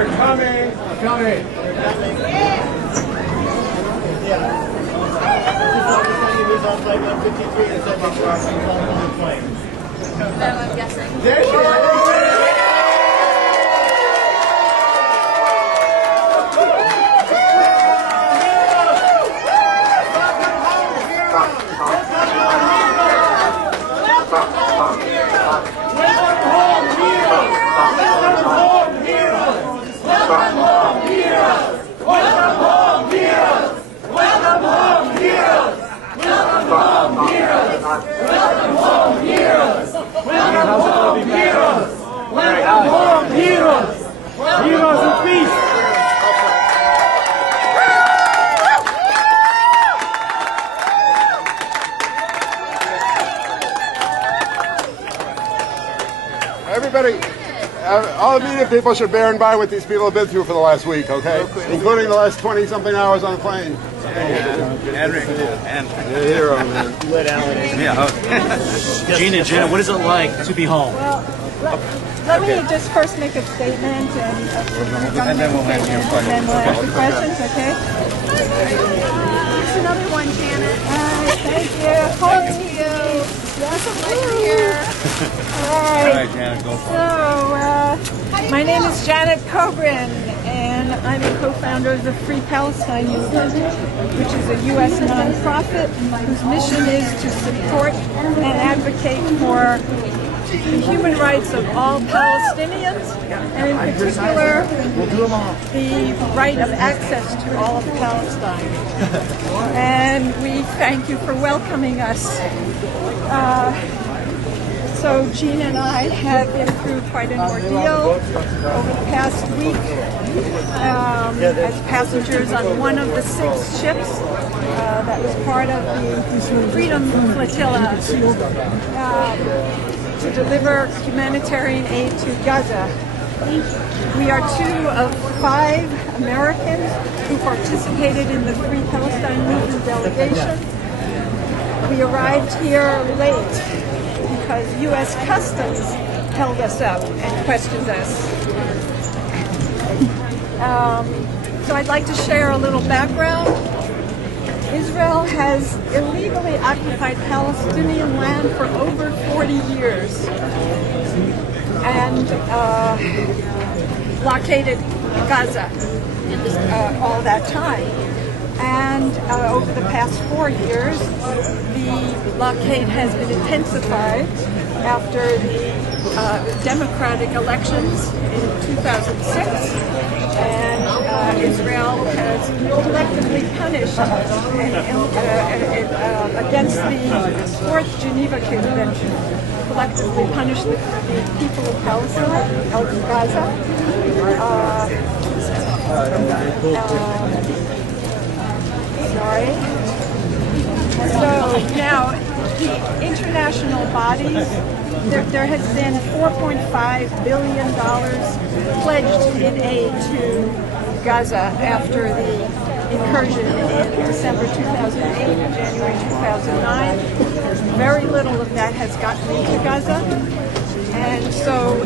We're coming. Coming. I'm guessing. There she is. Heroes in peace! Everybody, all the media people should bear in mind what these people have been through for the last week, okay? Including the last 20-something hours on the plane. And You're a hero, man. yeah. Gina, what is it like to be home? Well, let me just first make a statement and then we'll ask you questions, okay? Here's another one, Janet. Thank you. Thank you. Yes, I'm here. All right. Janet, go for So, my name is Janet Kobren, and I'm a co-founder of the Free Palestine Movement, which is a U.S. nonprofit whose mission is to support and advocate for the human rights of all Palestinians, and in particular, the right of access to all of Palestine. And we thank you for welcoming us. So Gina and I have been through quite an ordeal over the past week as passengers on one of the 6 ships that was part of the Freedom Flotilla to deliver humanitarian aid to Gaza. We are 2 of 5 Americans who participated in the Free Palestine Movement delegation. We arrived here late because U.S. Customs held us up and questioned us. So I'd like to share a little background. Israel has illegally occupied Palestinian land for over 40 years and blockaded Gaza all that time. And over the past 4 years, the blockade has been intensified after the democratic elections in 2006. And Israel has collectively punished against the 4th Geneva Convention, collectively punished the people of Palestine, of Gaza. So now, the international bodies, there has been $4.5 billion pledged in aid to Gaza after the incursion in December 2008 and January 2009. Very little of that has gotten into Gaza. And so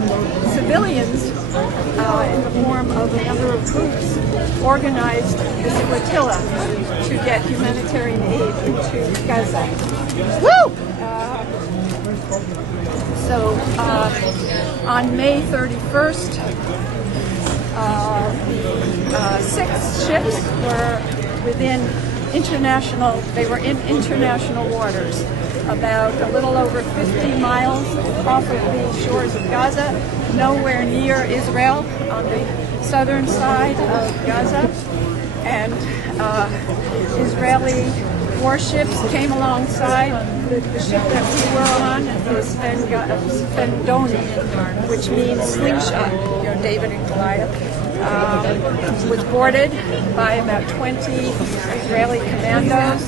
civilians, in the form of a number of groups, organized this flotilla to get humanitarian aid into Gaza. Woo! So on May 31st, the 6 ships were they were in international waters, about a little over 50 miles off of the shores of Gaza, nowhere near Israel, on the southern side of Gaza. And Israeli warships came alongside. The ship that we were on, the Spendoni, which means slingshot, David and Goliath, was boarded by about 20 Israeli commandos,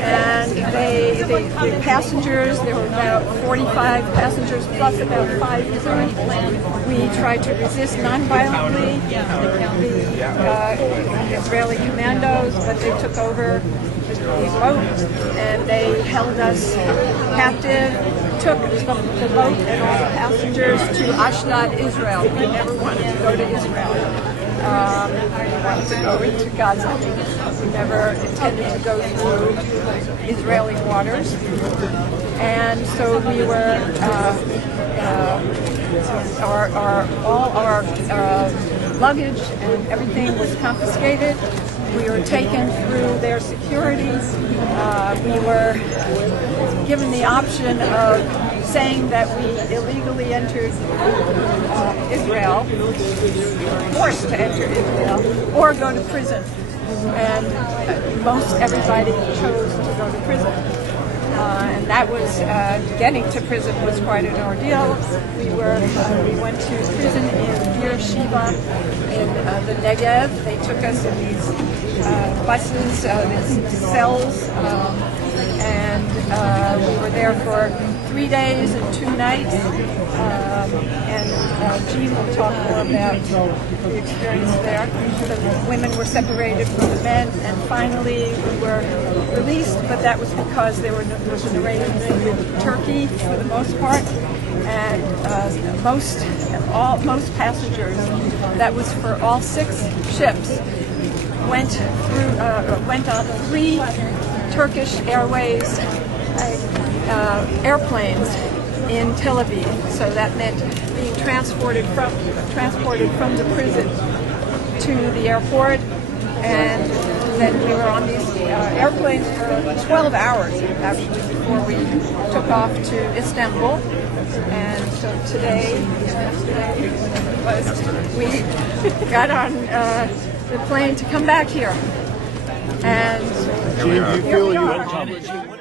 and the passengers, there were about 45 passengers plus about 5 Israelis. We tried to resist nonviolently the Israeli commandos, but they took over the boat and they held us captive, took the boat and all the passengers to Ashdod, Israel. We never wanted to go to Israel. we wanted to go into Gaza. We never intended to go through Israeli waters. And so we were, all our luggage and everything was confiscated. We were taken through their security. We were given the option of saying that we illegally entered Israel, forced to enter Israel, or go to prison. And most everybody chose to go to prison. And that was, getting to prison was quite an ordeal. We went to prison in Beersheba in the Negev. They took us in these buses, these cells, and we were there for 3 days and 2 nights. And Jean will talk more about the experience there. The women were separated from the men, and finally we were released, but that was because there was an arrangement with Turkey for the most part, and most passengers, that was for all 6 ships, went on 3 Turkish Airways airplanes in Tel Aviv. So that meant being transported from the prison to the airport, and then we were on these airplanes for 12 hours actually before we took off to Istanbul. And so yesterday we got on the plane to come back here. And Do you feel you What